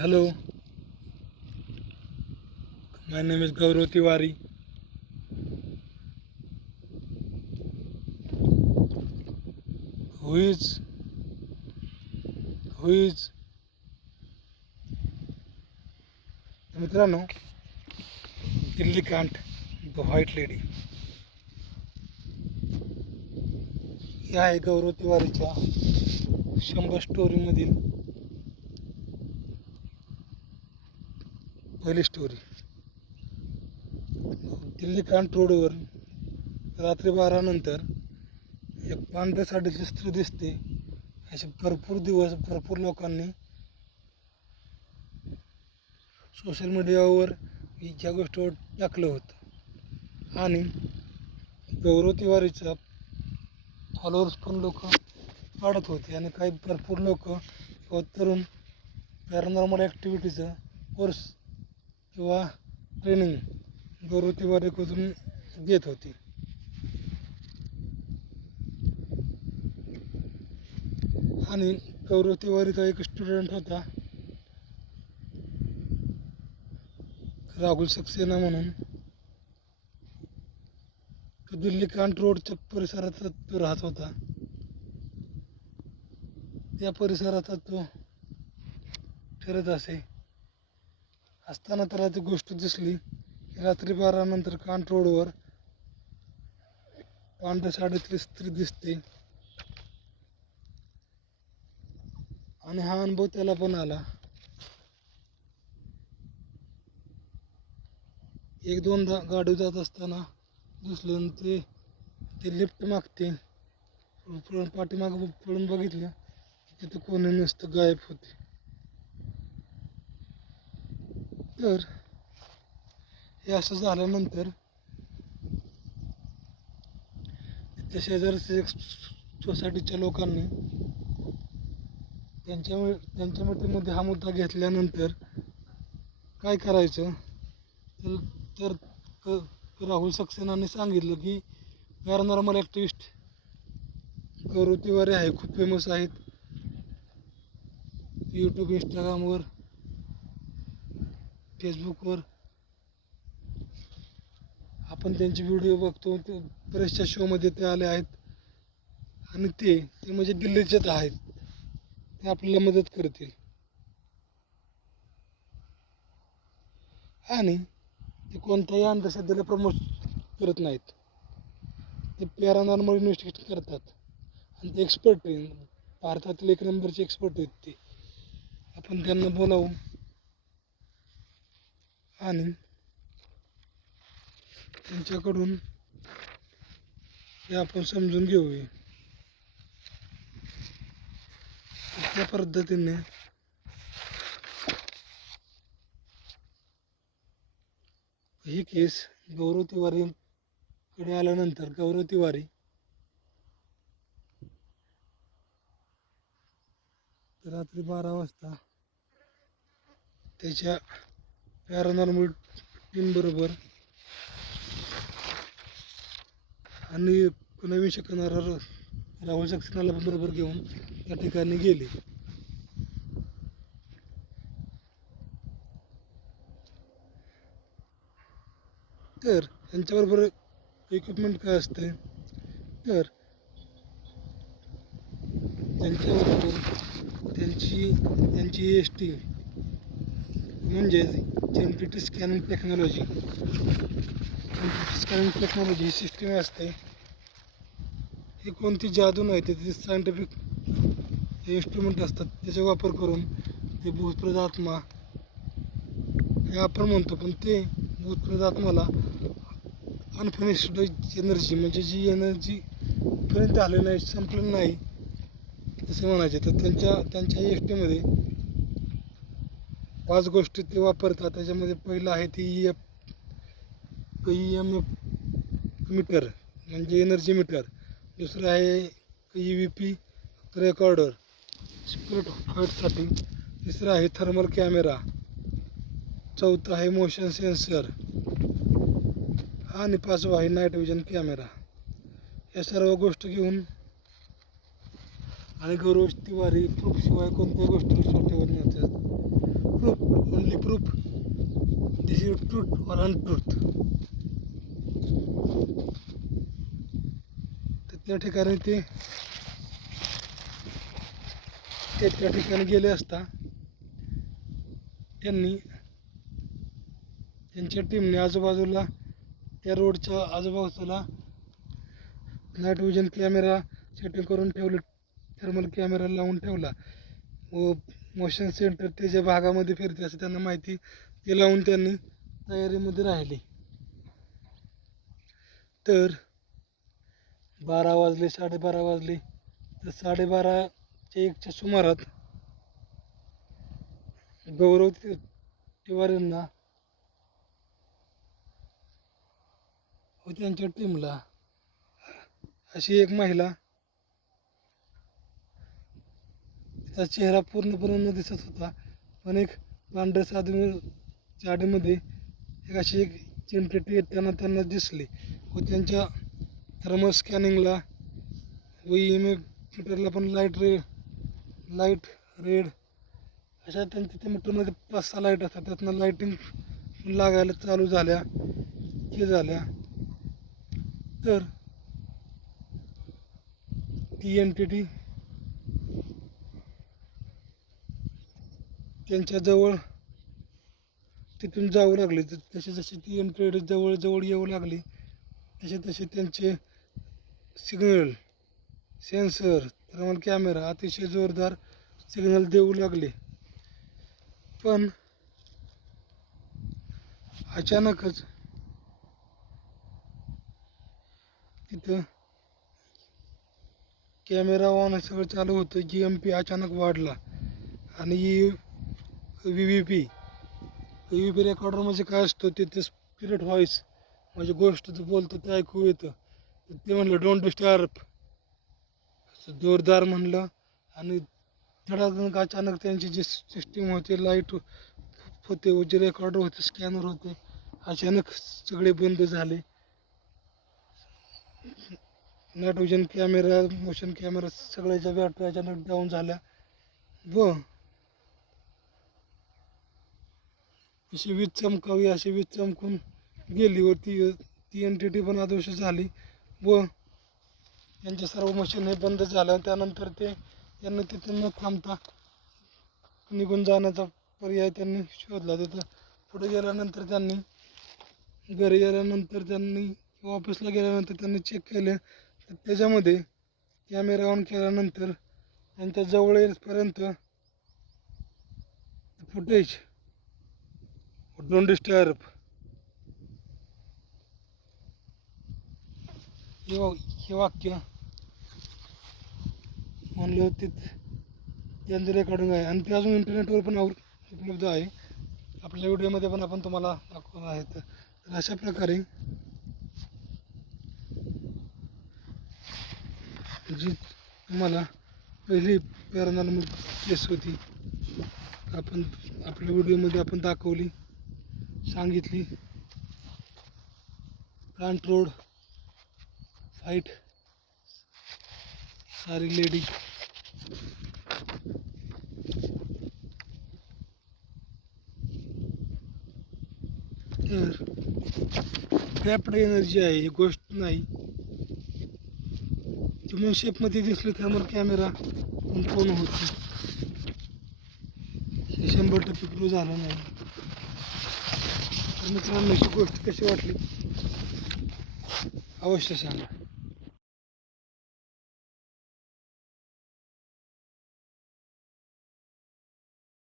Hello, my name is Gaurav Tiwari. Who is who is मित्रांनो, Delhi Cantt the white lady ही आहे गौरव तिवारीच्या 100 स्टोरीमधील पहिली story. Delhi can't रोडवर रात्री 12 नंतर एक पांढऱ्या साडीची स्त्री दिसते. असे भरपूर दिवस भरपूर लोकांनी सोशल मीडियावर या गोष्टीवर टाकलं होतं आणि गौरव तिवारीचा फॉलोअर्स पण लोक वाढत होते आणि काही भरपूर लोक किंवा तरुण पॅरानॉर्मल ॲक्टिव्हिटीचं कोर्स किंवा ट्रेनिंग गौरव तिवारीकडून घेत होते. आणि गौरव तिवारीचा एक स्टुडंट होता राहुल सक्सेना म्हणून. तो दिल्ली कांट रोडच्या परिसरात तो राहत होता. त्या परिसरात तो फिरत असे. असताना त्याला ती गोष्ट दिसली की रात्री 12 नंतर कांट रोडवर पांढऱ्या साडीतली स्त्री दिसते आणि हा अनुभव त्याला पण आला. एक दोनदा गाडी जात असताना दिसलं आणि ते लिफ्ट मागते. पाठीमागं पळून बघितलं की तिथं कोणी नसतं, गायब होते. तर हे असं झाल्यानंतर त्या शेजारच्या एक सोसायटीच्या लोकांनी त्यांच्या मीटिंगमध्ये हा मुद्दा घेतल्यानंतर काय करायचं तर राहुल सक्सेनाने सांगितलं की पॅरानॉर्मल ॲक्टिव्हिस्ट गौरव तिवारी आहे, खूप फेमस आहेत यूट्यूब, इंस्टाग्रामवर, फेसबुकवर. आपण त्यांचे व्हिडिओ बघतो, बऱ्याचशा शोमध्ये ते आले आहेत आणि ते म्हणजे दिल्लीचेच आहेत. ते आपल्याला मदत करतील आणि ते कोणत्याही अंधश्रद्धेला प्रमोट करत नाहीत. ते पॅरानॉर्मल इन्व्हेस्टिगेशन करतात आणि ते एक्सपर्ट आहे. भारतातील 1 नंबरचे एक्सपर्ट आहेत ते. आपण त्यांना बोलावू आणि त्यांच्याकडून हे आपण समजून घेऊया. त्या पद्धतीने ही केस गौरव तिवारीकडे आल्यानंतर गौरव तिवारी रात्री 12 वाजता त्याच्या पॅरानॉर्मल टीमबरोबर आणि नवीन शिकणारा राहुल सक्सेनाला बरोबर घेऊन त्या ठिकाणी गेले. तर त्यांच्याबरोबर इक्विपमेंट काय असते तर त्यांच्याबरोबर त्यांची EST म्हणजे जेनेटिक स्कॅनिंग टेक्नॉलॉजी ही सिस्टीम असते. ही कोणती जादू नाही, ते सायंटिफिक इन्स्ट्रुमेंट असतात. त्याचा वापर करून ते भूतप्रेत आत्मा हे आपण म्हणतो, पण ते भूतप्रेत आत्माला अनफिनिश्ड एनर्जी म्हणजे जी एनर्जी पर्यंत आलेली नाही, संपलेली नाही तसे म्हणायचे. तर त्यांच्या EST मध्ये 5 गोष्टी ते वापरतात. त्याच्यामध्ये पहिलं आहे ती EMF मीटर म्हणजे एनर्जी मीटर. दुसरं आहे EVP रेकॉर्डर स्पिरिट फाईटसाठी. तिसरं आहे थर्मल कॅमेरा. चौथं आहे मोशन सेन्सर आणि 5वं आहे नाईट विजन कॅमेरा. या सर्व गोष्टी घेऊन आणि गौरव तिवारी प्रूफशिवाय कोणत्याही गोष्टी लक्षात ठेवत नव्हत्या. proof, only proof this is truth or untruth. तर त्या ठिकाणी ते त्या ठिकाणी गेले असता त्यांनी त्यांच्या टीमने आजूबाजूला त्या रोडच्या आजूबाजूला नाईट विजन कॅमेरा सेटिंग करून ठेवले, थर्मल कॅमेरा लावून ठेवला व मोशन सेंटर ते ज्या भागामध्ये फिरते असं त्यांना माहिती, ते लावून त्यांनी तयारीमध्ये राहिले. तर 12 वाजले, 12:30 वाजले. तर 12:30च्या सुमारात गौरव तिवारींना व त्यांच्या टीमला अशी एक महिला, तिचा चेहरा पूर्णपणे न दिसत होता, पण एक पांढऱ्या साडीमध्ये एक अशी एक चिमटेटी येताना त्यांना दिसली व त्यांच्या थर्मल स्कॅनिंगला व मीटरला पण लाईट रेड अशा त्यांच्या त्या मीटरमध्ये 5-6 लाईट असतात, त्यातनं लाईटिंग लागायला चालू झाल्या तर ती एंटिटी त्यांच्याजवळ तिथून जाऊ लागली. जशी जशी ती एंटिटी जवळ येऊ लागली तसे त्यांचे सिग्नल सेन्सर थर्मल कॅमेरा अतिशय जोरदार सिग्नल देऊ लागले. पण अचानकच तिथं कॅमेरा ऑन सगळं चालू होतं, GMP अचानक वाढला आणि व्ही व्ही पी रेकॉर्डर म्हणजे काय असतो, तिथे स्पिरिट व्हॉइस म्हणजे गोष्ट जो बोलतो ते ऐकू येतं. ते म्हणलं डोंट डिस्टर्ब असं जोरदार म्हणलं आणि धडाधड अचानक त्यांची जी सिस्टीम होती, लाईट होते व जे रेकॉर्डर होते, स्कॅनर होते, अचानक सगळे बंद झाले. Night vision camera, motion camera सगळ्याच्या बॅटरी अचानक डाऊन झाल्या व अशी वीज चमकावी अशी वीज चमकून गेली व ती एंटिटी पण अदृश्य झाली व त्यांच्या सर्व मशीन हे बंद झालं. त्यानंतर त्यांनी तिथं न थांबता निघून जाण्याचा पर्याय त्यांनी शोधला. तिथं पुढे गेल्यानंतर घरी गेल्यानंतर ऑफिसला गेल्यानंतर त्यांनी चेक केले तर त्याच्यामध्ये कॅमेरा ऑन केल्यानंतर त्यांच्या जवळ येईपर्यंत फुटेज डोंट डिस्टर्ब हे वाक्य म्हणलं त्यांचं रेकॉर्डिंग आहे आणि ते अजून इंटरनेटवर पण उपलब्ध आहे. आपल्या व्हिडिओमध्ये पण आपण तुम्हाला दाखवलं आहे. तर अशा प्रकारे जी तुम्हाला पहिली पॅरानॉर्मल केस होती आपण आपल्या व्हिडिओमध्ये आपण दाखवली, सांगितली. फ्रंट रोड फाईट सारी लेडी तर ट्रॅप्ड एनर्जी आहे, ही गोष्ट नाही. ह्युमन शेपमध्ये दिसलं थर्मल कॅमेरा पण कोण होती हे 100% प्रूव्ह झालं नाही. तर मित्रांनो, ही गोष्ट कशी वाटली अवश्य सांगा.